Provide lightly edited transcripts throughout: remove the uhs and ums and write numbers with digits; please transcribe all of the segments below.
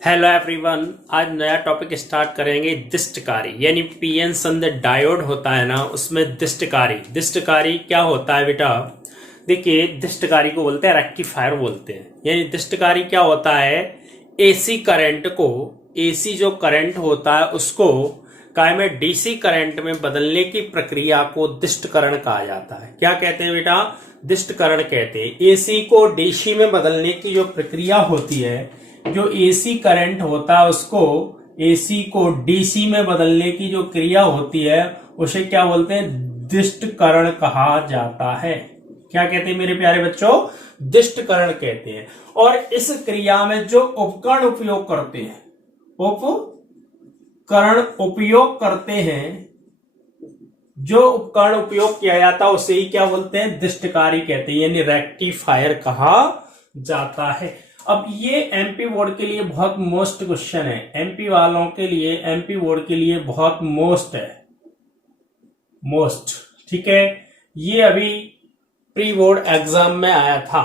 Hello everyone, आज नया topic start करेंगे। दिष्टकारी यानी पीएन संद डायोड होता है ना, उसमें दिष्टकारी क्या होता है बेटा। देखिए, दिष्टकारी को बोलते हैं रेक्टिफायर बोलते हैं। यानी दिष्टकारी क्या होता है, एसी करंट को, एसी जो करंट होता है उसको काय में डीसी करंट में बदलने की प्रक्रिया को दिष्टकरण कहा जाता है। क्या कहते हैं बेटा, दिष्टकरण कहते हैं। एसी को डीसी में बदलने की जो प्रक्रिया होती है, जो एसी करंट होता है उसको एसी को डीसी में बदलने की जो क्रिया होती है उसे क्या बोलते हैं, दिष्टकरण कहा जाता है। क्या कहते हैं मेरे प्यारे बच्चों, दिष्टकरण कहते हैं। और इस क्रिया में जो उपकरण उपयोग करते हैं, जो उपकरण उपयोग किया जाता है उसे ही क्या बोलते हैं, दिष्टकारी कहते हैं, यानी रेक्टिफायर कहा जाता है। अब ये एमपी बोर्ड के लिए बहुत मोस्ट क्वेश्चन है, एमपी वालों के लिए, एमपी बोर्ड के लिए बहुत मोस्ट है, मोस्ट। ठीक है, ये अभी प्री बोर्ड एग्जाम में आया था।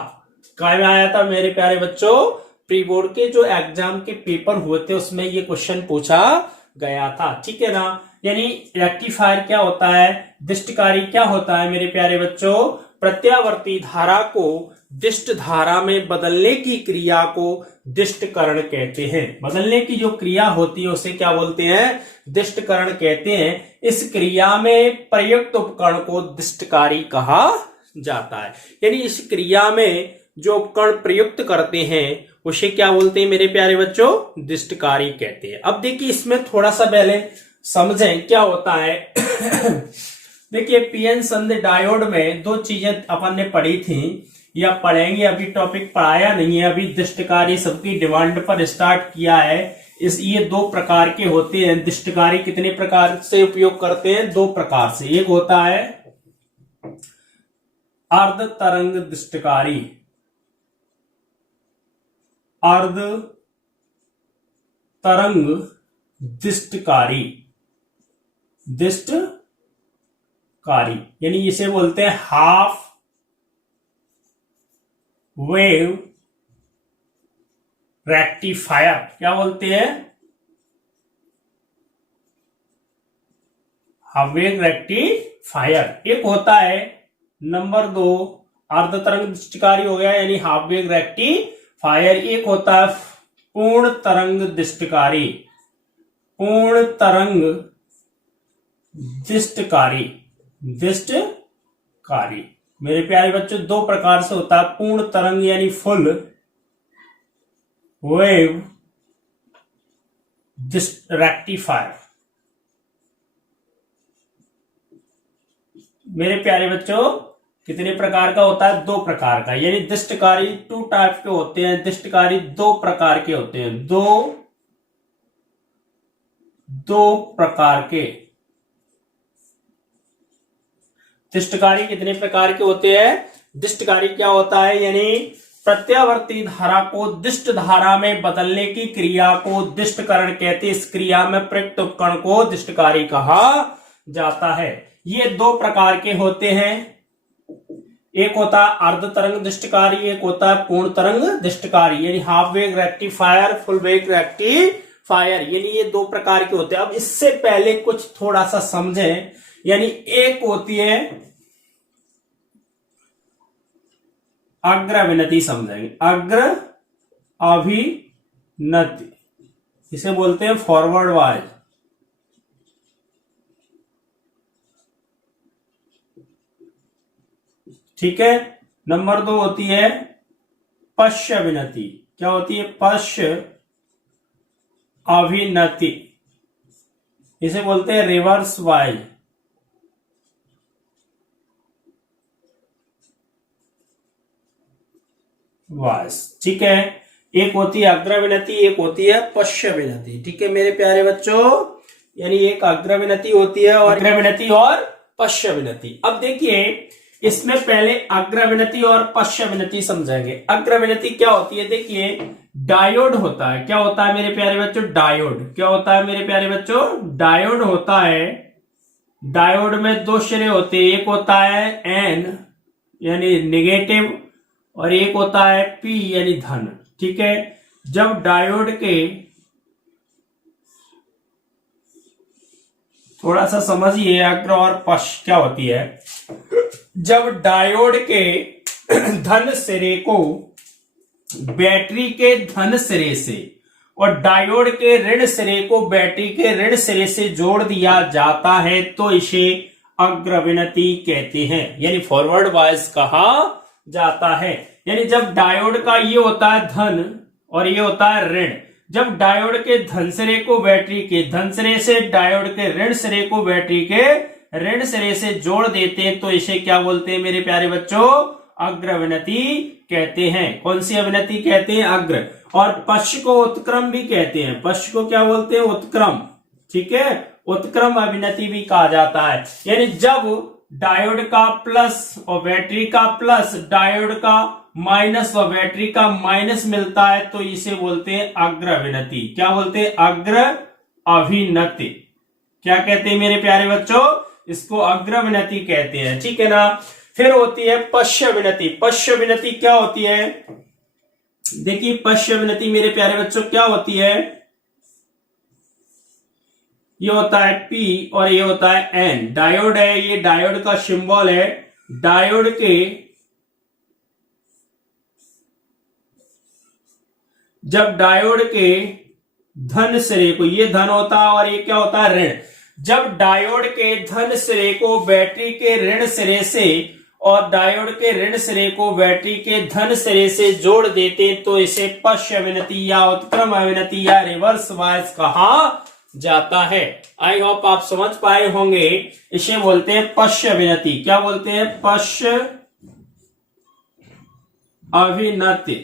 क्या में आया था मेरे प्यारे बच्चों, प्री बोर्ड के जो एग्जाम के पेपर हुए थे उसमें ये क्वेश्चन पूछा गया था। ठीक है ना। यानी रेक्टिफायर क्या होता है, दिष्टकारी क्या होता है मेरे प्यारे बच्चों, प्रत्यावर्ती धारा को दिष्ट धारा में बदलने की क्रिया को दिष्टकरण कहते हैं। बदलने की जो क्रिया होती है उसे क्या बोलते हैं, दिष्टकरण कहते हैं। इस क्रिया में प्रयुक्त उपकरण को दिष्टकारी कहा जाता है। यानी इस क्रिया में जो उपकरण प्रयुक्त करते हैं उसे क्या बोलते हैं मेरे प्यारे बच्चों, दिष्टकारी कहते हैं। अब देखिए, इसमें थोड़ा सा पहले समझें क्या होता है। देखिए, पीएन संद डायोड में दो चीजें अपन ने पढ़ी थी या पढ़ेंगे, अभी टॉपिक पढ़ाया नहीं है, अभी दिष्टकारी सबकी डिमांड पर स्टार्ट किया है। ये दो प्रकार के होते हैं। दिष्टकारी कितने प्रकार से उपयोग करते हैं, दो प्रकार से। एक होता है अर्ध तरंग दिष्टकारी, अर्ध तरंग दिष्टकारी, यानी इसे बोलते हैं हाफ वेव रेक्टिफायर। क्या बोलते हैं, हाफ वेव रेक्टिफायर। एक होता है नंबर 2 अर्ध तरंग दिष्टकारी हो गया, यानी हाफ वेव रेक्टिफायर। एक होता है पूर्ण तरंग दिष्टकारी, पूर्ण तरंग दिष्टकारी। मेरे प्यारे बच्चों, दो प्रकार से होता है, पूर्ण तरंग यानी फुल वेव रेक्टिफायर। मेरे प्यारे बच्चों, कितने प्रकार का होता है, दो प्रकार का। यानी दिष्टकारी टू टाइप के होते हैं, दिष्टकारी दो प्रकार के होते हैं, दो प्रकार के। दिष्टकारी कितने प्रकार के होते हैं, दिष्टकारी क्या होता है, यानी प्रत्यावर्ती धारा को दिष्ट धारा में बदलने की क्रिया को दिष्टकरण कहते हैं। इस क्रिया में प्रयुक्त उपकरण को दिष्टकारी कहा जाता है। ये दो प्रकार के होते हैं, एक होता है अर्ध तरंग दिष्टकारी, एक होता है पूर्ण तरंग दिष्टकारी, यानी half wave rectifier, full wave rectifier. यानी ये दो प्रकार के होते हैं। अब इससे पहले कुछ थोड़ा सा समझें। यानी एक होती है अग्रविनति, समझेंगे अग्र अभिनति, इसे बोलते हैं फॉरवर्ड वाइज। ठीक है। नंबर 2 होती है पश्च विनति। क्या होती है, पश्च अभिनति, इसे बोलते हैं रिवर्स वाइज। ठीक है। एक होती है अग्रविनति, एक होती है पश्च विनति। ठीक है मेरे प्यारे बच्चों, यानी एक अग्रविनति होती है और अग्रविनति और पश्च विनति। अब देखिए, इसमें पहले अग्रविनति और पश्च विनति समझेंगे। अग्रविनति क्या होती है, देखिए डायोड होता है। क्या होता है मेरे प्यारे बच्चों, डायोड। क्या होता है मेरे प्यारे बच्चों, डायोड होता है। डायोड में दो सिरे होते हैं, एक होता है एन यानी नेगेटिव और एक होता है पी यानी धन। ठीक है, जब डायोड के थोड़ा सा समझिए अग्र और पश्च क्या होती है। जब डायोड के धन सिरे को बैटरी के धन सिरे से और डायोड के ऋण सिरे को बैटरी के ऋण सिरे से जोड़ दिया जाता है तो इसे अग्रविनति कहते हैं, यानी फॉरवर्ड वाइज कहा जाता है। यानी जब डायोड का ये होता है धन और ये होता है ऋण, जब डायोड के धन सिरे को बैटरी के धन सिरे से डायोड के ऋण सिरे को बैटरी के ऋण सिरे से जोड़ देते हैं तो इसे क्या बोलते हैं मेरे प्यारे बच्चों, अग्रविनति कहते हैं। कौन सी अविनति कहते हैं, अग्र। और पश्च को उत्क्रम भी कहते हैं, पश्च को क्या बोलते हैं, उत्क्रम। ठीक है, उत्क्रम अविनति भी कहा जाता है। यानी जब डायोड का प्लस और बैटरी का प्लस, डायोड का माइनस और बैटरी का माइनस मिलता है तो इसे बोलते हैं अग्र अविनति। क्या बोलते हैं, अग्र अभिनति। क्या कहते हैं मेरे प्यारे बच्चों, इसको अग्र अविनति कहते हैं। ठीक है ना। फिर होती है पश्च अविनति। पश्च अविनति क्या होती है, देखिए पश्च अविनति मेरे प्यारे बच्चों क्या होती है, ये होता है P और ये होता है N। डायोड है, ये डायोड का सिंबल है। डायोड के जब डायोड के धन सिरे को, ये धन होता है और ये क्या होता है, ऋण। जब डायोड के धन सिरे को बैटरी के ऋण सिरे से और डायोड के ऋण सिरे को बैटरी के धन सिरे से जोड़ देते तो इसे पश्च अविनति या उत्क्रम अविनति या रिवर्स वाइज कहा जाता है। आई होप आप समझ पाए होंगे। इसे बोलते हैं पश्च अविनति। क्या बोलते हैं, पश्च अविनति।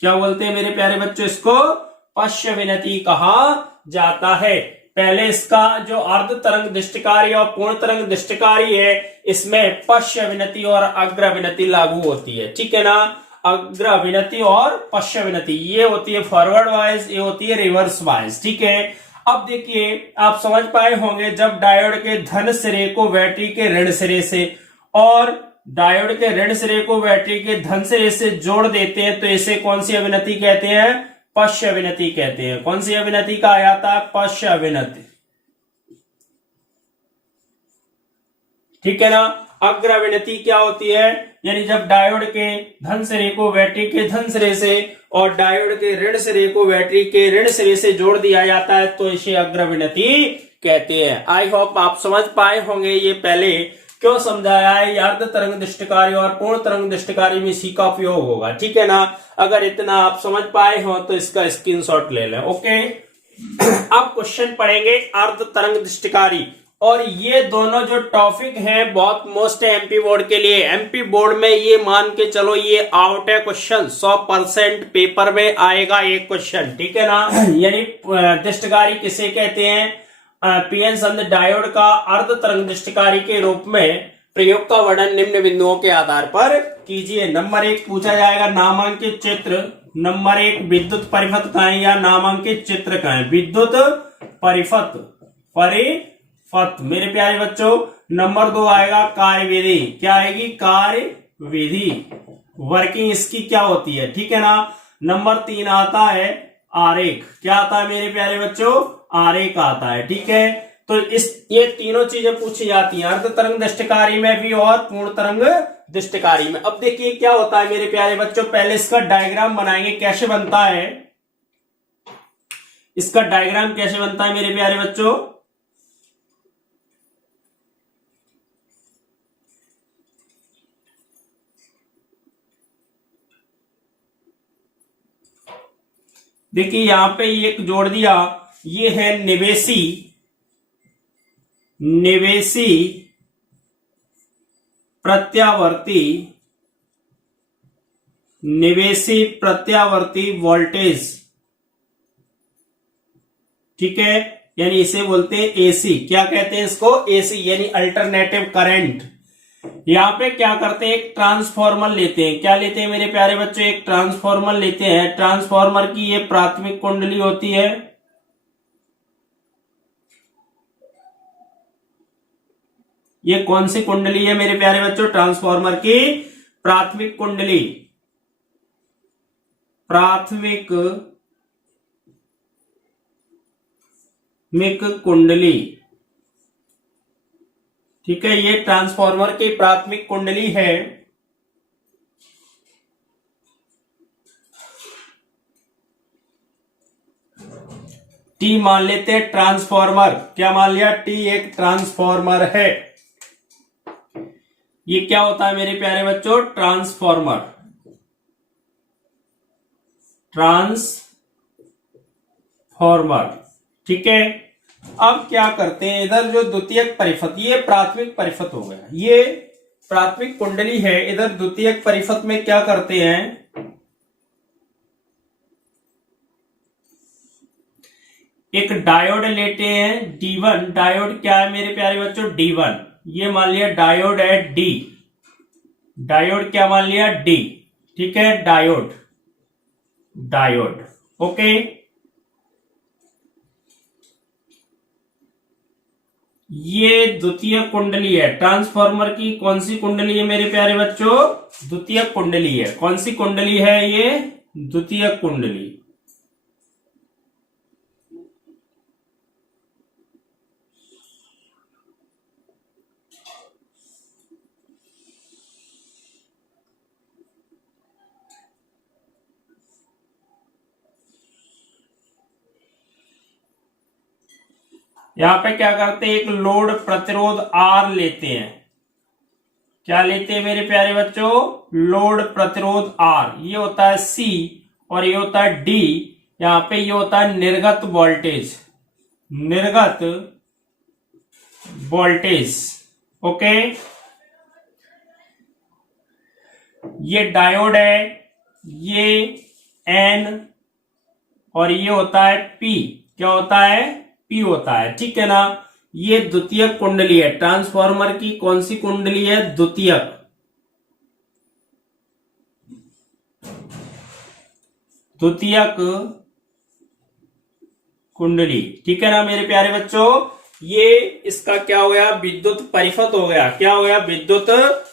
क्या बोलते हैं मेरे प्यारे बच्चों, इसको पश्च अविनति कहा जाता है। पहले इसका जो अर्ध तरंग दृष्टिकारी और पूर्ण तरंग दृष्टिकारी है, इसमें पश्च अविनति और अग्र अविनति लागू होती है। ठीक है ना, अग्र अविनति और पश्च अविनति ये होती है फॉरवर्ड वाइज, ये होती है रिवर्स वाइज। ठीक है। अब देखिए आप समझ पाए होंगे, जब डायोड के धन सिरे को बैटरी के ऋण सिरे से और डायोड के ऋण सिरे को बैटरी के धन सिरे से जोड़ देते हैं तो इसे कौन सी अविनति कहते हैं, पश्च अविनति कहते हैं। कौन सी अविनति का आया था, पश्च अविनति। ठीक है ना। अग्र अविनति क्या होती है, यानी जब डायोड के धन सिरे को बैटरी के धन सिरे से और डायोड के ऋण सिरे को बैटरी के ऋण सिरे से जोड़ दिया जाता है तो इसे अग्र अविनति कहते हैं। आई होप आप समझ पाए होंगे ये पहले क्यों समझाया है। अर्ध तरंग दृष्टिकारी और पूर्ण तरंग दृष्टिकारी में इसी का उपयोग होगा। ठीक है ना। अगर इतना आप समझ पाए हो तो इसका स्क्रीनशॉट ले लें। ओके। अब क्वेश्चन पढ़ेंगे अर्ध तरंग दृष्टिकारी, और ये दोनों जो टॉपिक हैं बहुत मोस्ट है एमपी बोर्ड के लिए। एमपी बोर्ड में ये मान के चलो ये आउट है क्वेश्चन, 100% पेपर में आएगा एक क्वेश्चन। ठीक है ना। यानी दृष्टिकारी किसे कहते हैं, पीएन संध डायोड का अर्ध तरंग दृष्टिकारी के रूप में प्रयोग का वर्णन निम्न बिंदुओं के आधार पर कीजिए। नंबर 1 पूछा जाएगा नामांकित चित्र। नंबर 1 विद्युत परिपथ का है या नामांकित चित्र का है, विद्युत परिपथ मेरे प्यारे बच्चों। नंबर 2 आएगा कार्यविधि। क्या आएगी, कार्यविधि, वर्किंग इसकी क्या होती है। ठीक है ना। नंबर 3 आता है आरेख। क्या आता है मेरे प्यारे बच्चों, आरेख आता है। ठीक है। तो ये तीनों चीजें पूछी जाती हैं अर्ध तरंग दृष्टिकारी में भी और पूर्ण तरंग दृष्टिकारी में। अब देखिए क्या होता है मेरे प्यारे बच्चों, पहले इसका डायग्राम बनाएंगे। कैसे बनता है इसका डायग्राम, कैसे बनता है मेरे प्यारे बच्चों। देखिए यहां पे एक जोड़ दिया, ये है निवेशी प्रत्यावर्ती वोल्टेज। ठीक है। यानी इसे बोलते हैं एसी। क्या कहते हैं इसको, एसी, यानी अल्टरनेटिव करंट। यहां पे क्या करते हैं, एक ट्रांसफॉर्मर लेते हैं। क्या लेते हैं मेरे प्यारे बच्चों, एक ट्रांसफॉर्मर लेते हैं। ट्रांसफॉर्मर की ये प्राथमिक कुंडली होती है, ये कौन सी कुंडली है मेरे प्यारे बच्चों, ट्रांसफॉर्मर की प्राथमिक कुंडली। प्राथमिक कुंडली, ठीक है, ये ट्रांसफार्मर की प्राथमिक कुंडली है। टी मान लेते हैं ट्रांसफार्मर, क्या मान लिया, टी एक ट्रांसफार्मर है। ये क्या होता है मेरे प्यारे बच्चों, ट्रांसफार्मर, ट्रांसफार्मर, ठीक है। अब क्या करते हैं, इधर जो द्वितीयक परिपथ, ये प्राथमिक परिपथ हो गया, ये प्राथमिक कुंडली है। इधर द्वितीयक परिपथ में क्या करते हैं, एक डायोड लेते हैं D1, डायोड क्या है मेरे प्यारे बच्चों, D1, ये मान लिया डायोड है D, डायोड क्या मान लिया D, ठीक है, डायोड, डायोड, ओके। ये द्वितीय कुंडली है ट्रांसफार्मर की, कौन सी कुंडली है मेरे प्यारे बच्चों, द्वितीय कुंडली है। कौन सी कुंडली है ये, द्वितीय कुंडली। यहां पे क्या करते हैं, एक लोड प्रतिरोध R लेते हैं, क्या लेते हैं मेरे प्यारे बच्चों, लोड प्रतिरोध R, ये होता है C और ये होता है D। यहां पे ये होता है निर्गत वोल्टेज, निर्गत वोल्टेज, ओके। ये डायोड है, ये N और ये होता है P, क्या होता है, P होता है, ठीक है ना। ये द्वितीयक कुंडली है ट्रांसफार्मर की, कौन सी कुंडली है, द्वितीयक, द्वितीयक कुंडली, ठीक है ना मेरे प्यारे बच्चों। ये इसका क्या हो गया, विद्युत परिपथ हो गया, क्या हो गया, विद्युत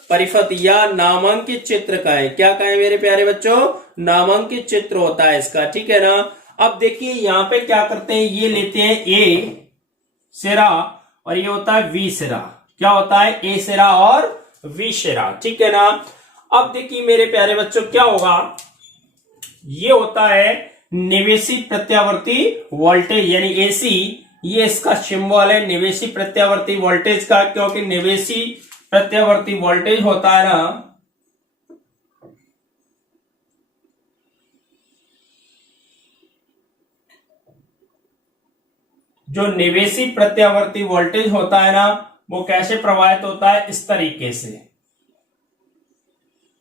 परिपथ, या नामांकित चित्र का है, क्या कहें मेरे प्यारे बच्चों, नामांकित चित्र होता है इसका, ठीक है ना। अब देखिए यहां पे क्या करते हैं, ये लेते हैं ए सिरा और ये होता है V सिरा, क्या होता है, A सिरा और V सिरा, ठीक है ना। अब देखिए मेरे प्यारे बच्चों क्या होगा, ये होता है निवेशी प्रत्यावर्ती वोल्टेज यानी AC, ये इसका सिंबल है निवेशी प्रत्यावर्ती वोल्टेज का, क्योंकि निवेशी प्रत्यावर्ती वोल्टेज होता है ना, जो निवेशी प्रत्यावर्ती वोल्टेज होता है ना, वो कैसे प्रवाहित होता है, इस तरीके से,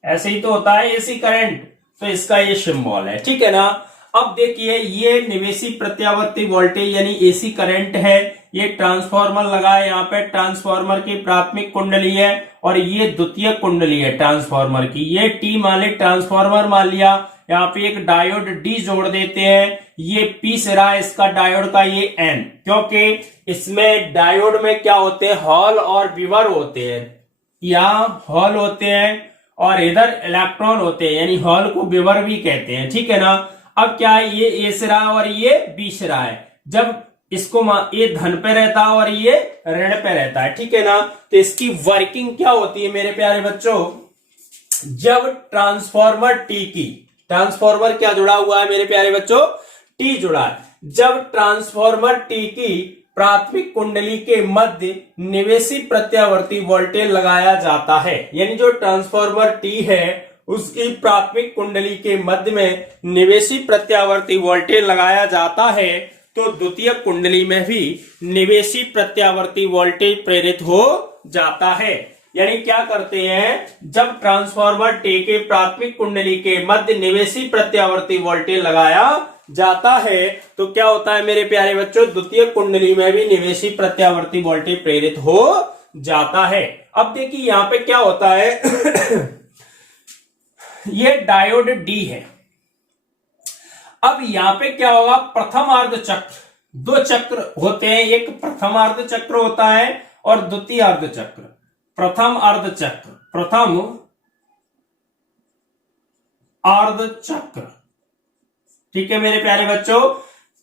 ऐसे ही तो होता है एसी करंट, तो इसका ये सिंबल है, ठीक है ना। अब देखिए ये निवेशी प्रत्यावर्ती वोल्टेज यानी एसी करंट है, ये ट्रांसफार्मर लगा है, यहाँ पे ट्रांसफार्मर की प्राथमिक कुंडली है और ये द्वितीय कुंडली है ट्रांसफार्मर की, ये टी मान लिया, ट्रांसफार्मर मान लिया, यहाँ पे एक डायोड डी जोड़ देते हैं, ये पी सिरा इसका डायोड का, ये एन, क्योंकि इसमें डायोड में क्या होते हैं, हॉल और विवर होते हैं, यहाँ हॉल होते हैं और इधर इलेक्ट्रॉन होते हैं, यानी हॉल को विवर भी कहते हैं, ठीक है ना। अब क्या है, ये ए सिरा और ये बी सिरा है, जब इसको ये धन पे रहता है और ये ऋण पे रहता है, ठीक है ना। तो इसकी वर्किंग क्या होती है मेरे प्यारे बच्चों, जब ट्रांसफार्मर टी की, ट्रांसफार्मर क्या जुड़ा हुआ है मेरे प्यारे बच्चों, टी जुड़ा है, जब ट्रांसफार्मर टी की प्राथमिक कुंडली के मध्य निवेशी प्रत्यावर्ती वोल्टेज लगाया जाता है, यानी जो ट्रांसफार्मर टी है उसकी प्राथमिक कुंडली के मध्य में निवेशी प्रत्यावर्ती वोल्टेज लगाया जाता है, तो द्वितीय कुंडली में भी निवेशी प्रत्यावर्ती वोल्टेज प्रेरित हो जाता है। यानी क्या करते हैं, जब ट्रांसफार्मर टी के प्राथमिक कुंडली के मध्य निवेशी प्रत्यावर्ती वोल्टेज लगाया जाता है, तो क्या होता है मेरे प्यारे बच्चों, द्वितीय कुंडली में भी निवेशी प्रत्यावर्ती वोल्टेज प्रेरित हो जाता है। अब देखिए यहां पे क्या होता है ये डायोड डी है। अब यहां पे क्या होगा, प्रथम अर्ध चक्र, दो चक्र होते हैं, एक प्रथम अर्ध चक्र होता है और द्वितीय अर्ध चक्र। प्रथम अर्ध चक्र, प्रथम अर्ध चक्र, ठीक है मेरे प्यारे बच्चों।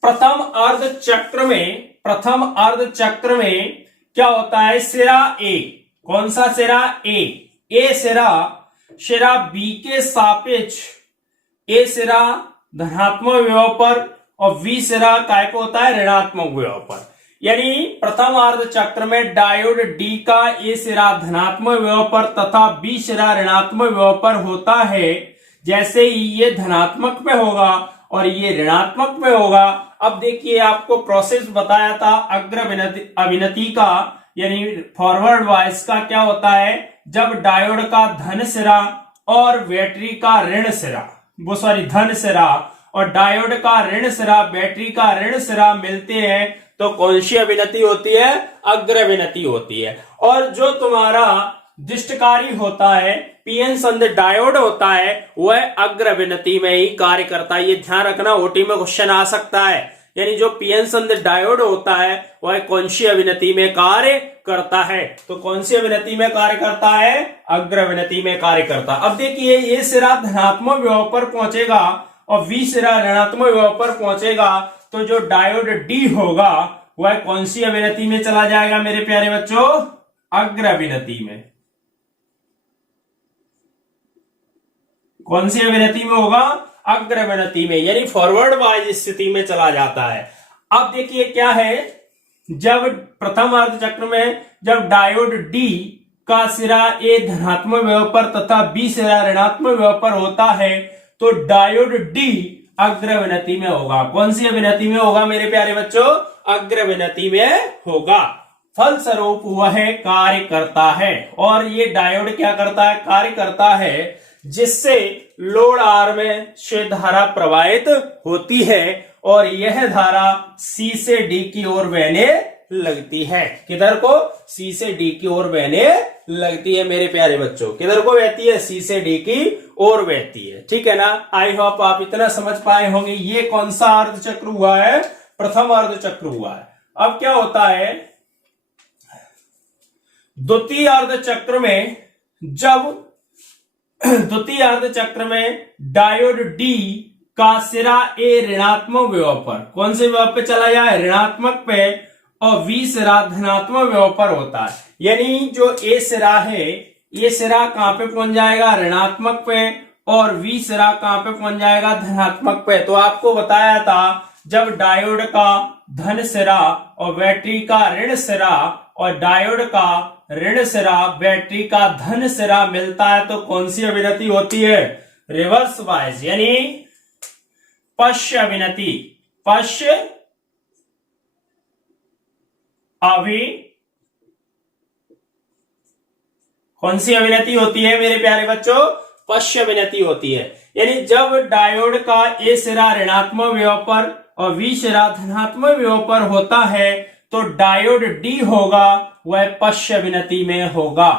प्रथम अर्ध चक्र में प्रथम अर्ध चक्र में क्या होता है, सिरा ए, कौन सा सिरा, ए सिरा बी के सापेक्ष, ए सिरा धनात्मक विभव पर और बी सिरा काय को होता है, ऋणात्मक विभव पर। यानी प्रथम अर्ध चक्र में डायोड डी का ए सिरा धनात्मक विभव पर तथा बी सिरा ऋणात्मक विभव पर होता है। जैसे ही ये धनात्मक में होगा और ये ऋणात्मक में होगा। अब देखिए आपको प्रोसेस बताया था अग्र अविनति का, यानी फॉरवर्ड वाइज का क्या होता है, जब डायोड का धन सिरा और बैटरी का ऋण सिरा, वो सॉरी धन सिरा और डायोड का ऋण सिरा, बैटरी का ऋण सिरा मिलते हैं तो कौन सी अविनति होती है, अग्र अविनति होती है। और जो तुम्हारा दिष्टकारी होता है, पीएन संध डायोड होता है, वह अग्र अविनति में ही कार्य करता है। ये ध्यान रखना, ओटी में क्वेश्चन आ सकता है। यानी जो पीएन संध डायोड होता है वह कौन सी अविनति में कार्य करता है, तो कौन सी अविनति में कार्य करता है, अग्र अविनति में कार्य करता। अब देखिए ये सिरा धनात्मक विभव पर पहुंचेगा और वी सिरा ऋणात्मक विभव पर पहुंचेगा, तो जो डायोड डी होगा वह कौन सी अविनति में चला जाएगा मेरे प्यारे बच्चों, अग्र अविनति में। कौन सी अविनति में होगा, अग्र अविनति में, यानी फॉरवर्ड वाइज स्थिति में चला जाता है। अब देखिए क्या है, जब प्रथम अर्ध चक्र में जब डायोड डी का सिरा ए धनात्मक विभव पर तथा बी सिरा ऋणात्मक विभव पर होता है तो डायोड डी अग्र अविनति में होगा। कौन सी अविनति में होगा मेरे प्यारे बच्चों, अग्र अविनति में होगा। फलस्वरूप वह कार्य करता है, और ये डायोड क्या करता है, कार्य करता है, जिससे लोड आर में से धारा प्रवाहित होती है और यह धारा सी से डी की ओर बहने लगती है। किधर को, सी से डी की ओर बहने लगती है मेरे प्यारे बच्चों। किधर को बहती है, सी से डी की ओर बहती है। ठीक है ना, आई होप आप इतना समझ पाए होंगे। ये कौन सा अर्ध चक्र हुआ है, प्रथम अर्ध चक्र हुआ है। अब क्या होता है, द्वितीय अर्ध चक्र में, जब द्वितीय अर्ध चक्र में डायोड डी का सिरा ए ऋणात्मक विभव पर, कौन से विभव पे चला जाए, ऋणात्मक पे, और वी सिरा धनात्मक विभव पर होता है। यानी जो ए सिरा है, ये सिरा कहां पे पहुंच जाएगा, ऋणात्मक पे, और वी सिरा कहां पे पहुंच जाएगा, धनात्मक पे। तो आपको बताया था जब डायोड का धन सिरा और बैटरी का ऋण सिरा और डायोड का ऋण सिरा बैटरी का धन सिरा मिलता है तो कौन सी अविनति होती है, रिवर्स वाइज, यानी पश्य अविनति, पश्य अवि कौन सी अविनति होती है मेरे प्यारे बच्चों, पश्य अविनति होती है। यानी जब डायोड का ए सिरा ऋणात्मक विभव पर और वी सिरा धनात्मक विभव पर होता है तो डायोड डी होगा वह पश्य अविनति में होगा।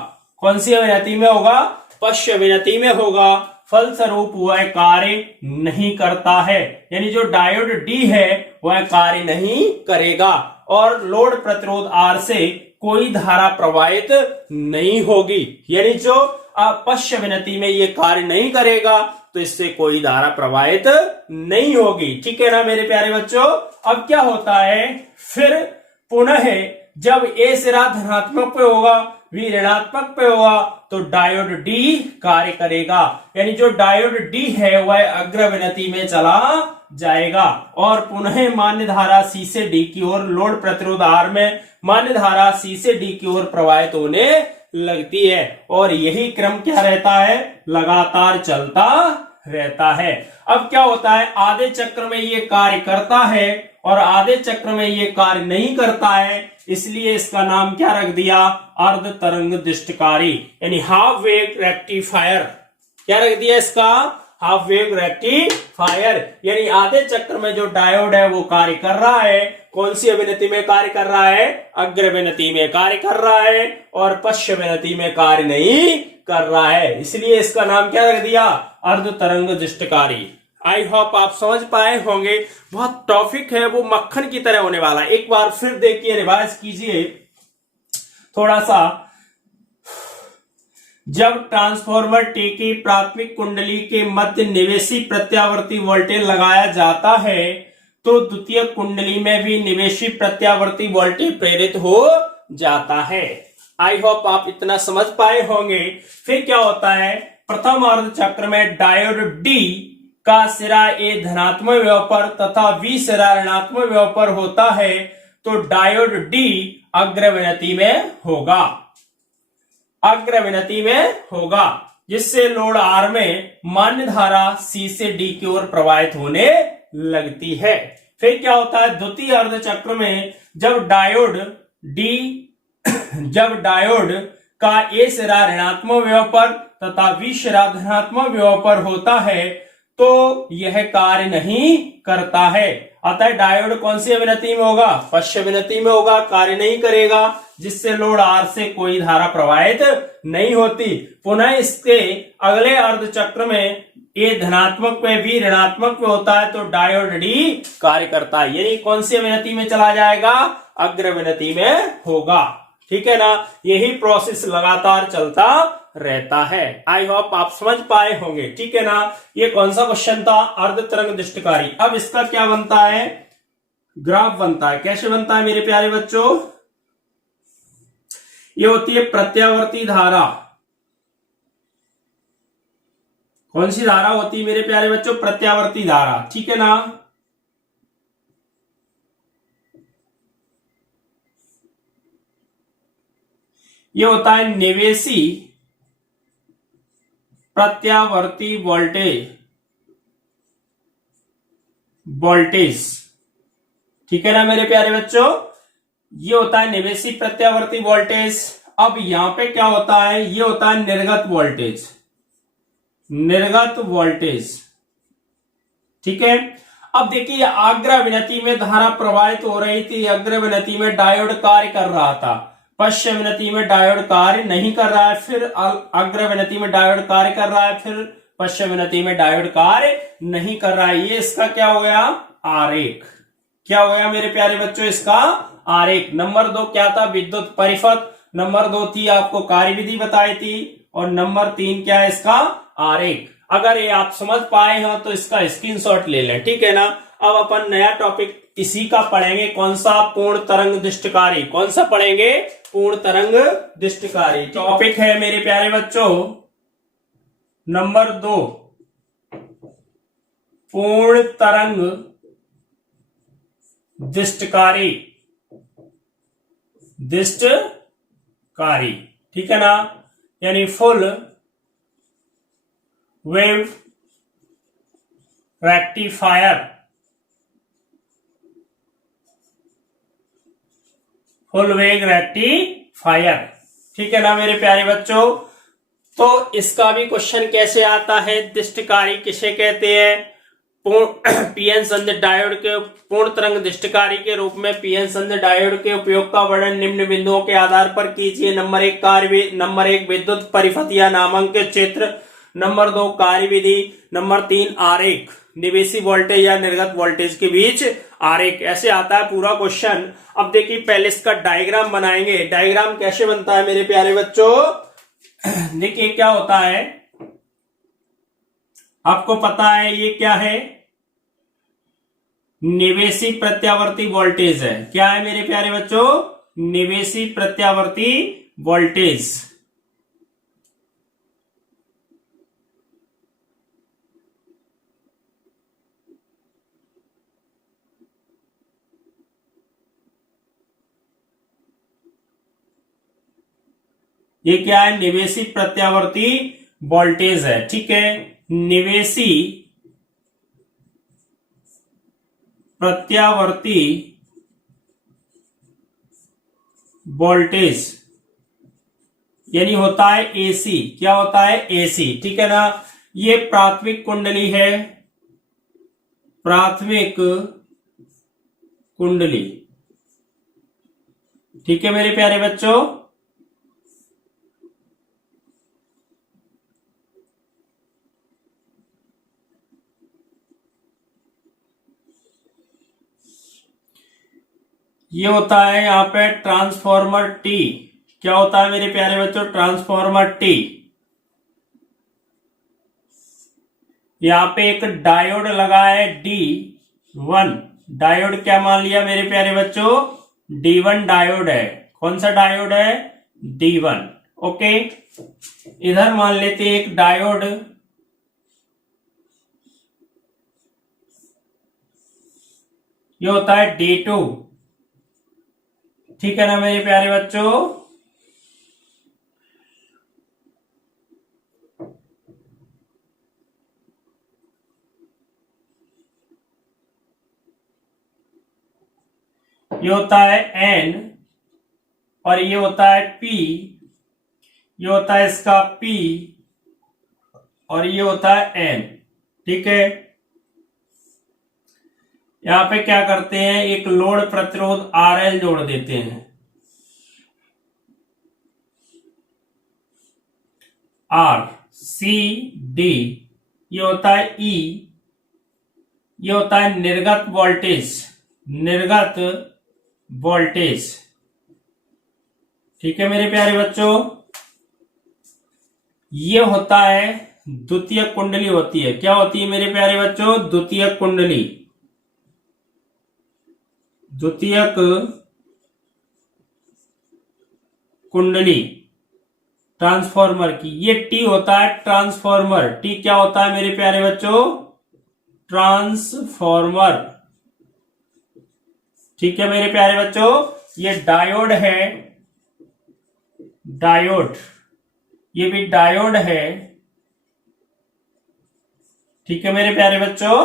कौन सी अविनति में होगा, पश्य अविनति में होगा। फलस्वरूप वह कार्य नहीं करता है, यानी जो डायोड डी है वह कार्य नहीं करेगा और लोड प्रतिरोध आर से कोई धारा प्रवाहित नहीं होगी। यानी जो पश्य अविनति में ये कार्य नहीं करेगा तो इससे कोई धारा प्रवाहित नहीं होगी। ठीक है ना मेरे प्यारे बच्चों। अब क्या होता है, फिर पुनः जब ए सिरा धनात्मक पे होगा, वी ऋणात्मक पे होगा तो डायोड डी कार्य करेगा। यानी जो डायोड डी है वह अग्रविनति में चला जाएगा और पुनः मान्य धारा सी से डी की ओर, लोड प्रतिरोध आर में मान्य धारा सी से डी की ओर प्रवाहित होने लगती है और यही क्रम क्या रहता है, लगातार चलता रहता है। अब क्या होता है, आधे चक्र में ये कार्य करता है और आधे चक्र में ये कार्य नहीं करता है, इसलिए इसका नाम क्या रख दिया, अर्ध तरंग दृष्टिकारी, यानी हाफ वेव रेक्टिफायर। क्या रख दिया इसका, हाफ वेव रेक्टिफायर। यानी आधे चक्र में जो डायोड है वो कार्य कर रहा है, कौन सी अविनति में कार्य कर रहा है, अग्रविनति में कार्य कर रहा है और पश्चिमविनति में कार्य नहीं कर रहा है, इसलिए इसका नाम क्या रख दिया, अर्ध तरंग दृष्टिकारी। आई होप आप समझ पाए होंगे। बहुत टॉपिक है वो मक्खन की तरह होने वाला है, एक बार फिर देखिए, रिवाइज कीजिए थोड़ा सा। जब ट्रांसफॉर्मर टी की प्राथमिक कुंडली के मध्य निवेशी प्रत्यावर्ती वोल्टेज लगाया जाता है तो द्वितीय कुंडली में भी निवेशी प्रत्यावर्ती वोल्टेज प्रेरित हो जाता है। आई होप आप इतना समझ पाए होंगे। फिर क्या होता है, प्रथम अर्ध चक्र में डायोड डी का सिरा ए धनात्मक विभव पर तथा बी सिरा ऋणात्मक विभव पर होता है, तो डायोड डी अग्रविनति में होगा, अग्रविनति में होगा, जिससे लोड आर में मान्य धारा सी से डी की ओर प्रवाहित होने लगती है। फिर क्या होता है, द्वितीय अर्ध चक्र में जब डायोड का ए सिरा ऋणात्मक विभव पर तथा बी सिरा धनात्मक विभव पर होता है, तो यह कार्य नहीं करता है। अतः डायोड कौन सी अविनति में होगा, पश्च अविनति में होगा, कार्य नहीं करेगा, जिससे लोड आर से कोई धारा प्रवाहित नहीं होती। पुनः इसके अगले अर्ध चक्र में ए धनात्मक में बी ऋणात्मक में होता है, तो डायोड डी कार्य करता है, यानी कौन सी अविनति में चला जाएगा, अग्रविनति में होगा। ठीक है ना, यही प्रोसेस लगातार चलता रहता है। आई होप आप समझ पाए होंगे। ठीक है ना, ये कौन सा क्वेश्चन था, अर्ध तरंग दृष्टिकारी। अब इसका क्या बनता है, ग्राफ बनता है। कैसे बनता है मेरे प्यारे बच्चों, ये होती है प्रत्यावर्ती धारा। कौन सी धारा होती है मेरे प्यारे बच्चों, प्रत्यावर्ती धारा। ठीक है ना, ये होता है निवेशी प्रत्यावर्ती वोल्टेज। ठीक है ना मेरे प्यारे बच्चों, ये होता है निवेशी प्रत्यावर्ती वोल्टेज। अब यहां पे क्या होता है, ये होता है निर्गत वोल्टेज, निर्गत वोल्टेज। ठीक है, अब देखिए अग्रविनति में धारा प्रवाहित हो रही थी, अग्रविनति में डायोड कार्य कर रहा था, पश्चिम विनति में डायोड कार्य नहीं कर रहा है, फिर अग्रविनति में डायोड कार्य कर रहा है, फिर पश्चिम विनति में डायोड कार्य नहीं कर रहा है। ये इसका क्या हो गया, आरेख। क्या हो गया मेरे प्यारे बच्चों, इसका आरेख। नंबर 2 क्या था, विद्युत परिपथ। नंबर 2 थी आपको कार्यविधि बताई थी, और नंबर 3 क्या है, इसका आरेख। अगर ये आप समझ पाए हो तो इसका स्क्रीनशॉट ले लें। ठीक है ना, अब अपन नया टॉपिक इसी का पढ़ेंगे। कौन सा, पूर्ण तरंग दृष्टिकारी। कौन सा पढ़ेंगे, पूर्ण तरंग दृष्टिकारी। टॉपिक है मेरे प्यारे बच्चों नंबर 2, पूर्ण तरंग दृष्टिकारी। दृष्टिकारी, ठीक है ना, यानी full wave rectifier. Full wave rectifier. ठीक है ना मेरे प्यारे बच्चों, तो इसका भी क्वेश्चन कैसे आता है, दृष्टिकारी किसे कहते हैं। पीएन संध डायोड के पूर्ण तरंग दृष्टिकारी के रूप में पीएन संध डायोड के उपयोग का वर्णन निम्न बिंदुओं के आधार पर कीजिए। नंबर 1 कार्य, नंबर 1 विद्युत परिपथ या नामांकित क्षेत्र, नंबर 2 कार्यविधि, नंबर 3 आरेख, निवेशी वोल्टेज या निर्गत वोल्टेज के बीच आरेख। ऐसे आता है पूरा क्वेश्चन। अब देखिए पहले इसका डायग्राम बनाएंगे। डायग्राम कैसे बनता है मेरे प्यारे बच्चों, देखिए क्या होता है, आपको पता है ये क्या है, निवेशी प्रत्यावर्ती वोल्टेज है। क्या है मेरे प्यारे बच्चों, निवेशी प्रत्यावर्ती वोल्टेज। ये क्या है, निवेशी प्रत्यावर्ती वोल्टेज है। ठीक है, निवेशी प्रत्यावर्ती वोल्टेज यानी होता है एसी। क्या होता है, एसी। ठीक है ना, ये प्राथमिक कुंडली है, प्राथमिक कुंडली। ठीक है मेरे प्यारे बच्चों, ये होता है यहां पे ट्रांसफॉर्मर टी। क्या होता है मेरे प्यारे बच्चों, ट्रांसफॉर्मर टी। यहां पे एक डायोड लगा है D1, डायोड क्या मान लिया मेरे प्यारे बच्चों, D1 डायोड है। कौन सा डायोड है, D1। ओके, इधर मान लेते हैं एक डायोड, ये होता है D2। ठीक है ना मेरे प्यारे बच्चों। ये होता है N और ये होता है P, ये होता है इसका P और ये होता है N। ठीक है, यहां पे क्या करते हैं, एक लोड प्रतिरोध RL जोड़ देते हैं, R C D, ये होता है E, ये होता है निर्गत वोल्टेज, निर्गत वोल्टेज। ठीक है मेरे प्यारे बच्चों, ये होता है द्वितीयक कुंडली होती है। क्या होती है मेरे प्यारे बच्चों, द्वितीयक कुंडली, द्वितीयक कुंडली ट्रांसफॉर्मर की। ये T होता है ट्रांसफॉर्मर। T क्या होता है मेरे प्यारे बच्चों, ट्रांसफॉर्मर। ठीक है मेरे प्यारे बच्चों, ये डायोड है, डायोड, ये भी डायोड है। ठीक है मेरे प्यारे बच्चों,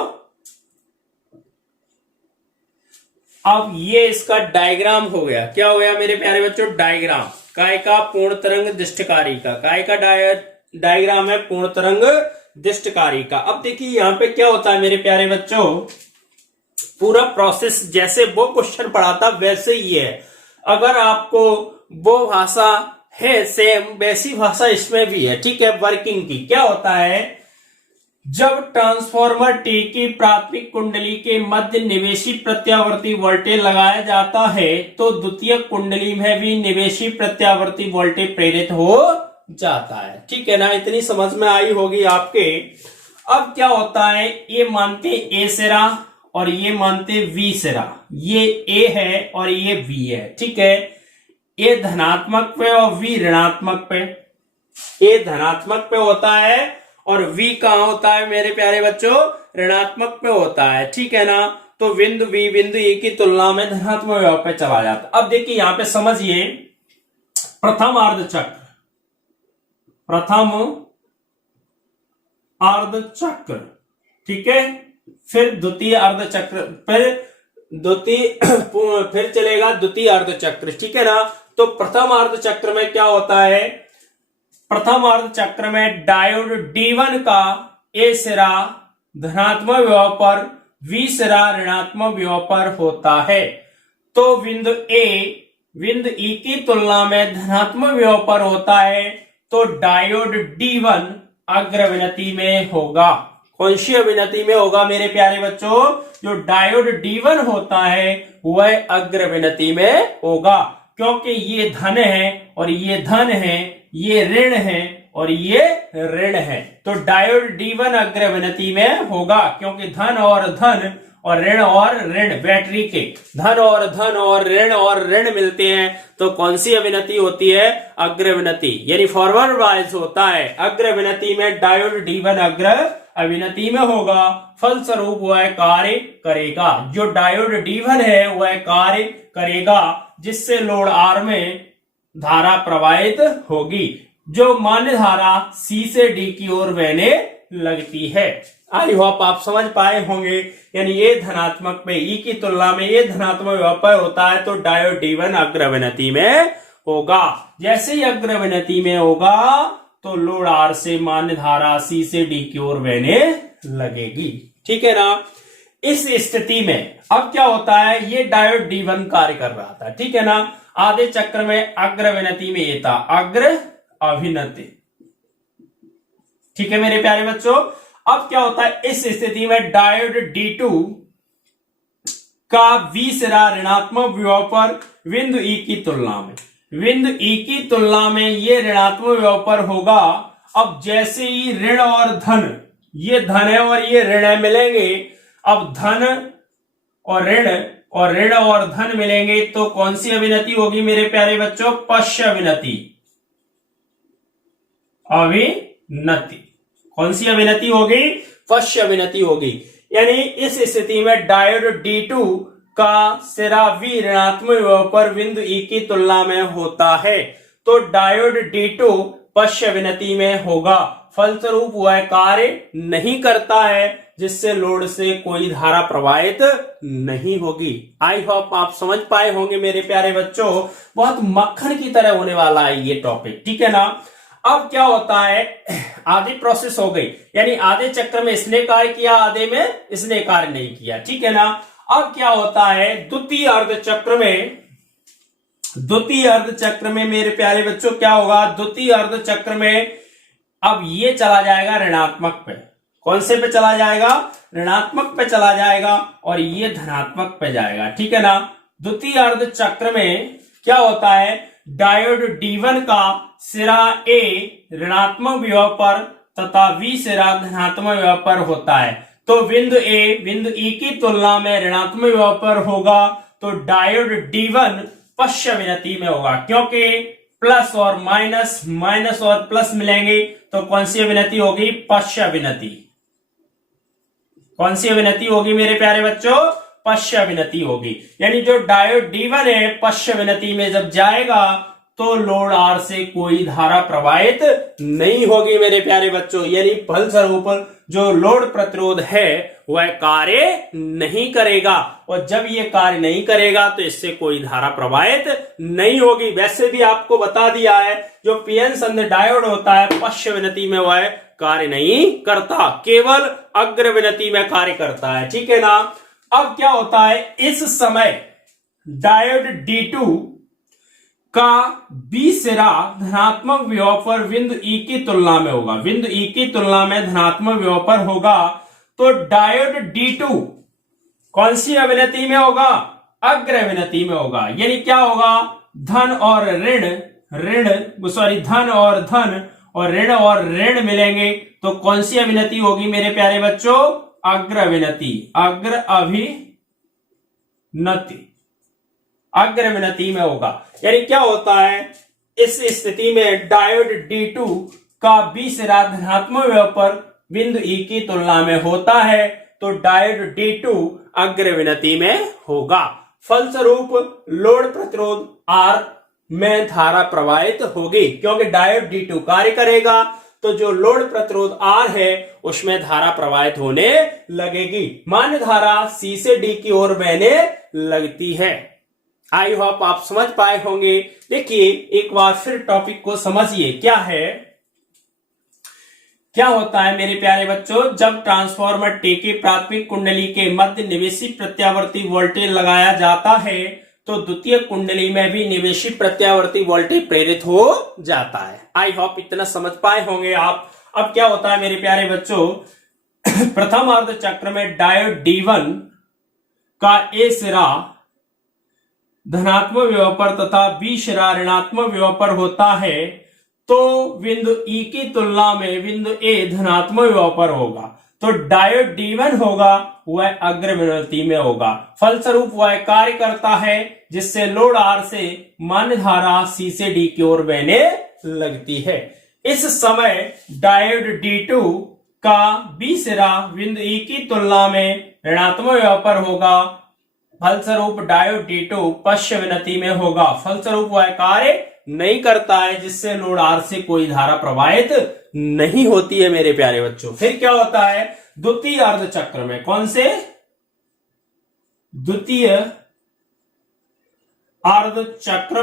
अब ये इसका डायग्राम हो गया। क्या हो गया मेरे प्यारे बच्चों, डायग्राम। काय का, पूर्ण तरंग दिष्टकारी का। काय का डायग्राम है पूर्ण तरंग दिष्टकारी का। अब देखिए यहां पे क्या होता है मेरे प्यारे बच्चों, पूरा प्रोसेस जैसे वो क्वेश्चन पढ़ा था वैसे ही है। अगर आपको वो भाषा है सेम, वैसी भाषा इसमें भी है। ठीक है, वर्किंग की क्या होता है, जब ट्रांसफॉर्मर टी की प्राथमिक कुंडली के मध्य निवेशी प्रत्यावर्ती वोल्टेज लगाया जाता है तो द्वितीय कुंडली में भी निवेशी प्रत्यावर्ती वोल्टेज प्रेरित हो जाता है। ठीक है ना, इतनी समझ में आई होगी आपके। अब क्या होता है, ये मानते ए सिरा और ये मानते V सिरा, ये A है और ये V है। ठीक है, A धनात्मक पे और V ऋणात्मक पे। A धनात्मक पे होता है और V कहां होता है मेरे प्यारे बच्चों, ऋणात्मक पे होता है। ठीक है ना, तो बिंदु V बिंदु E की तुलना में धनात्मक विभव पे चला जाता। अब देखिए यहां पे समझिए, प्रथम अर्धचक्र, प्रथम अर्धचक्र, ठीक है, फिर द्वितीय अर्धचक्र, फिर चलेगा द्वितीय अर्धचक्र। ठीक है ना, तो प्रथम अर्धचक्र में क्या होता है, प्रथम अर्धचक्र में डायोड D1 का A सिरा धनात्मक विभव पर, V सिरा ऋणात्मक विभव पर होता है। तो बिंदु A बिंदु E की तुलना में धनात्मक विभव पर होता है, तो डायोड D1 अग्रविनति में होगा। कौन सी अविनति में होगा मेरे प्यारे बच्चों, जो डायोड D1 होता है वह अग्रविनति में होगा, क्योंकि ये धन है और ये धन है, ये ऋण है और ये ऋण है। तो डायोड D1 अग्रविनति में होगा, क्योंकि धन और ऋण बैटरी के धन और ऋण मिलते हैं तो कौन सी अविनति होती है, अग्रविनति, यानी फॉरवर्ड बायस होता है। अग्रविनति में डायोड D1 अग्र अविनति में होगा, फलस्वरूप वह कार्य करेगा। जो डायोड D1 है वह कार्य करेगा, जिससे लोड R में धारा प्रवाहित होगी, जो मान्य धारा C से D की ओर बहने लगती है। आई होप आप समझ पाए होंगे। यानी ये धनात्मक पे E की तुलना में ये धनात्मक विभव पर होता है, तो डायोड D1 अग्रविनति में होगा। जैसे ही अग्रविनति में होगा तो लोड R से मान्य धारा C से D की ओर बहने लगेगी। ठीक है ना, इस स्थिति में अब क्या होता है, ये डायोड D1 कार्य कर रहा था। ठीक है ना, आधे चक्र में अग्रविनति में ये था अग्र अभिनति। ठीक है मेरे प्यारे बच्चों, अब क्या होता है, इस स्थिति में डायोड D2 का V सिरा ऋणात्मक विभव पर बिंदु E की तुलना में, बिंदु E की तुलना में ये ऋणात्मक विभव पर होगा। अब जैसे ही ऋण और धन, ये धन है और ये ऋण है मिलेंगे, अब धन ऋण और धन मिलेंगे तो कौन सी अविनति होगी मेरे प्यारे बच्चों? पश्य अविनति। कौन सी अविनति होगी? पश्य अविनति होगी। यानी इस स्थिति में डायोड D2 का सिरा V ऋणात्मक विभव पर बिंदु E की तुलना में होता है, तो डायोड D2 पश्य अविनति में होगा। फलस्वरूप वह कार्य नहीं करता है, जिससे लोड से कोई धारा प्रवाहित नहीं होगी। आई होप आप समझ पाए होंगे मेरे प्यारे बच्चों। बहुत मक्खन की तरह होने वाला है ये टॉपिक, ठीक है ना। अब क्या होता है, आधी प्रोसेस हो गई, यानी आधे चक्र में इसने कार्य किया, आधे में इसने कार्य नहीं किया, ठीक है ना। अब क्या होता है, द्वितीय अर्ध चक्र में मेरे प्यारे बच्चों क्या होगा? द्वितीय अर्ध चक्र में अब ये चला जाएगा ऋणात्मक पे। कौन से पे चला जाएगा? ऋणात्मक पे चला जाएगा, और ये धनात्मक पे जाएगा, ठीक है ना। द्वितीय अर्ध चक्र में क्या होता है, डायोड D1 का सिरा A ऋणात्मक विभव पर तथा V सिरा धनात्मक विभव पर होता है, तो बिंदु A बिंदु E की तुलना में ऋणात्मक विभव पर होगा, तो डायोड D1 पश्य अविनति में होगा, क्योंकि प्लस और माइनस और प्लस मिलेंगे, तो कौन सी अविनति होगी? पश्य अविनति। कौन सी अविनति होगी मेरे प्यारे बच्चों? पश्य अविनति होगी। यानी जो डायोड D1 है पश्य अविनति में जब जाएगा तो लोड R से कोई धारा प्रवाहित नहीं होगी मेरे प्यारे बच्चों। यानी फलस्वरूप जो लोड प्रतिरोध है वह कार्य नहीं करेगा, और जब ये कार्य नहीं करेगा तो इससे कोई धारा प्रवाहित नहीं होगी। वैसे भी आपको बता दिया है, जो पीएन संध डायोड होता है पश्य अविनति में वह कार्य नहीं करता, केवल अग्र अविनति में कार्य करता है, ठीक है ना। अब क्या होता है, इस समय डायोड D2 का B सिरा धनात्मक विभव पर बिंदु E की तुलना में होगा, बिंदु E की तुलना में धनात्मक विभव पर होगा, तो डायोड D2 कौन सी अविनति में होगा? अग्र अविनति में होगा। यानी क्या होगा, धन और धन और ऋण और ऋण मिलेंगे, तो कौन सी अविनति होगी मेरे प्यारे बच्चों? अग्र अविनति। अग्र अविनति में होगा। यानी क्या होता है, इस स्थिति में डायोड D2 का B सिरा धनात्मक विभव पर बिंदु E की तुलना में होता है, तो डायोड D2 अग्र अविनति में होगा। फलस्वरूप लोड प्रतिरोध R में धारा प्रवाहित होगी, क्योंकि डायोड D2 कार्य करेगा तो जो लोड प्रतिरोध R है उसमें धारा प्रवाहित होने लगेगी। मान्य धारा C से D की ओर बहने लगती है। आई होप आप समझ पाए होंगे। देखिए एक बार फिर टॉपिक को समझिए, क्या होता है मेरे प्यारे बच्चों, जब ट्रांसफार्मर T की प्राथमिक कुंडली के मध्य निवेशी प्रत्यावर्ती वोल्टेज लगाया जाता है, तो द्वितीय कुंडली में भी निवेशी प्रत्यावर्ती वोल्टेज प्रेरित हो जाता है। आई होप इतना समझ पाए होंगे आप। अब क्या होता है मेरे प्यारे बच्चों, प्रथम अर्ध चक्र में डायोड D1 का A सिरा धनात्मक विभव पर तथा B सिरा ऋणात्मक विभव पर होता है, तो बिंदु E की तुलना में बिंदु A धनात्मक विभव पर होगा, तो डायोड D1 होगा वह अग्र अविनति में होगा। फलस्वरूप वह कार्य करता है, जिससे लोड R से मान्य धारा C से D की ओर बहने लगती है। इस समय डायोड D2 का B सिरा बिंदु E की तुलना में ऋणात्मक विभव पर होगा, फलस्वरूप डायोड D2 पश्य अविनति में होगा। फलस्वरूप वह कार्य नहीं करता है, जिससे लोड R से कोई धारा प्रवाहित नहीं होती है मेरे प्यारे बच्चों। फिर क्या होता है, द्वितीय अर्ध चक्र में, कौन से? द्वितीय अर्ध चक्र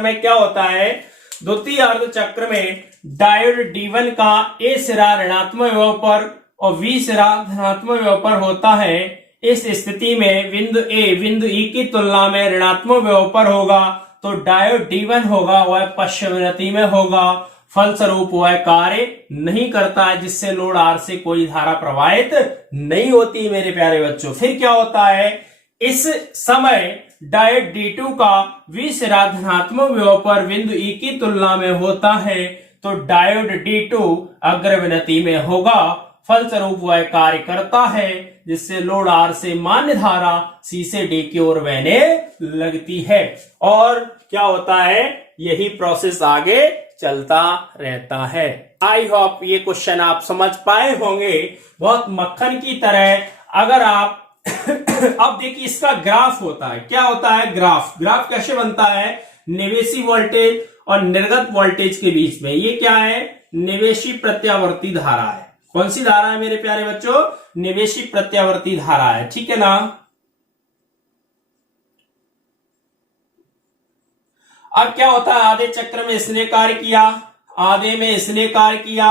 में क्या होता है, द्वितीय अर्ध चक्र में डायोड D1 का A सिरा ऋणात्मक विभव पर और V सिरा धनात्मक विभव पर होता है। इस स्थिति में बिंदु A बिंदु E की तुलना में ऋणात्मक विभव पर होगा, तो डायोड D1 होगा वह पश्य अविनति में होगा। फलस्वरूप वह कार्य नहीं करता है, जिससे लोड R से कोई धारा प्रवाहित नहीं होती मेरे प्यारे बच्चों। फिर क्या होता है, इस समय डायोड D2 का V सिरा धनात्मक विभव पर बिंदु E की तुलना में होता है, तो डायोड D2 अग्र अविनति में होगा, फलस्वरूप वह कार्य करता है जिससे लोड आर से मान्य धारा सी से डी की ओर बहने लगती है। और क्या होता है, यही प्रोसेस आगे चलता रहता है। आई होप ये क्वेश्चन आप समझ पाए होंगे, बहुत मक्खन की तरह। अगर आप अब देखिए इसका ग्राफ होता है, क्या होता है ग्राफ कैसे बनता है, निवेशी वोल्टेज और निर्गत वोल्टेज के बीच में, ये क्या है, निवेशी प्रत्यावर्ती धारा है। कौन सी धारा है मेरे प्यारे बच्चों, निवेशी प्रत्यावर्ती धारा है, ठीक है ना। अब क्या होता है, आधे चक्र में इसने कार्य किया, आधे में इसने कार्य किया,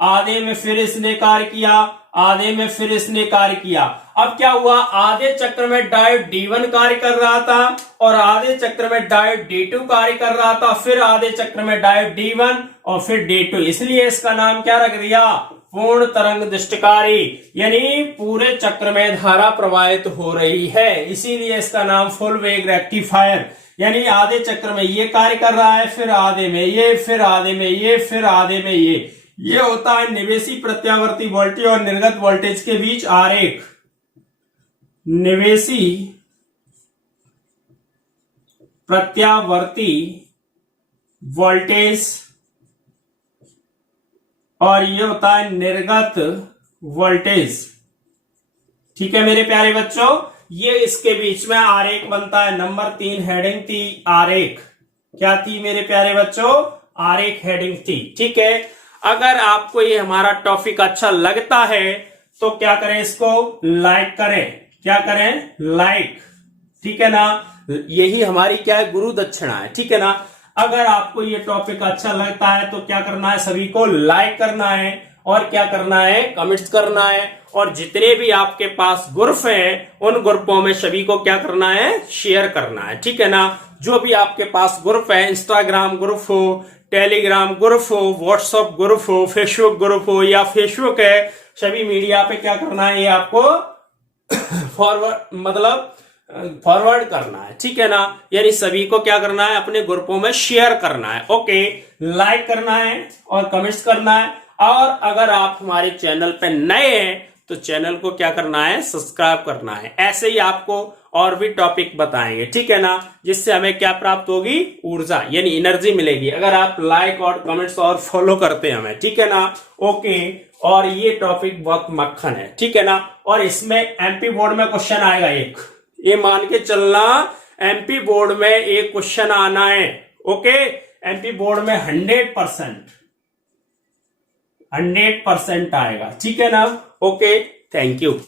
आधे में फिर इसने कार्य किया, आधे में फिर इसने कार्य किया। अब क्या हुआ, आधे चक्र में डायोड D1 कार्य कर रहा था और आधे चक्र में डायोड D2 कार्य कर रहा था, फिर आधे चक्र में डायोड D1 और फिर D2, इसलिए इसका नाम क्या रख दिया, पूर्ण तरंग दृष्टिकारी, यानी पूरे चक्र में धारा प्रवाहित हो रही है, इसीलिए इसका नाम फुल वेग रेक्टिफायर। यानी आधे चक्र में ये कार्य कर रहा है, फिर आधे में ये, फिर आधे में ये, फिर आधे में ये होता है निवेशी प्रत्यावर्ती वोल्टेज और निर्गत वोल्टेज के बीच आरेख। निवेशी प्रत्यावर्ती वोल्टेज और ये होता है निर्गत वोल्टेज, ठीक है मेरे प्यारे बच्चों। ये इसके बीच में आरेख बनता है। नंबर 3 हेडिंग थी आरेख, क्या थी मेरे प्यारे बच्चों, आरेख हेडिंग थी, ठीक है। अगर आपको ये हमारा टॉपिक अच्छा लगता है तो क्या करें, इसको लाइक करें, क्या करें, लाइक, ठीक है ना। यही हमारी क्या है, गुरु दक्षिणा है, ठीक है ना। अगर आपको ये टॉपिक अच्छा लगता है तो क्या करना है, सभी को लाइक करना है और क्या करना है, कमेंट्स करना है। और जितने भी आपके पास ग्रुप हैं उन ग्रुपों में सभी को क्या करना है, शेयर करना है, ठीक है ना। जो भी आपके पास ग्रुप है, इंस्टाग्राम ग्रुप हो, टेलीग्राम ग्रुप हो, व्हाट्सएप ग्रुप हो, फेसबुक ग्रुप हो या फेसबुक है, सभी मीडिया पे क्या करना है, ये आपको फॉरवर्ड करना है, ठीक है ना। यानी सभी को क्या करना है, अपने ग्रुपों में शेयर करना है, ओके, लाइक करना है और कमेंट्स करना है। और अगर आप हमारे चैनल पे नए हैं तो चैनल को क्या करना है, सब्सक्राइब करना है। ऐसे ही आपको और भी टॉपिक बताएंगे, ठीक है ना, जिससे हमें क्या प्राप्त होगी, ऊर्जा यानी एनर्जी मिलेगी, अगर आप लाइक और कमेंट्स और फॉलो करते हैं हमें, ठीक है ना, ओके। और ये टॉपिक बहुत मक्खन है, ठीक है ना। और इसमें एमपी बोर्ड में क्वेश्चन आएगा एक, ये मान के चलना, एमपी बोर्ड में एक क्वेश्चन आना है, ओके। एमपी बोर्ड में 100% आएगा, ठीक है ना, ओके, थैंक यू।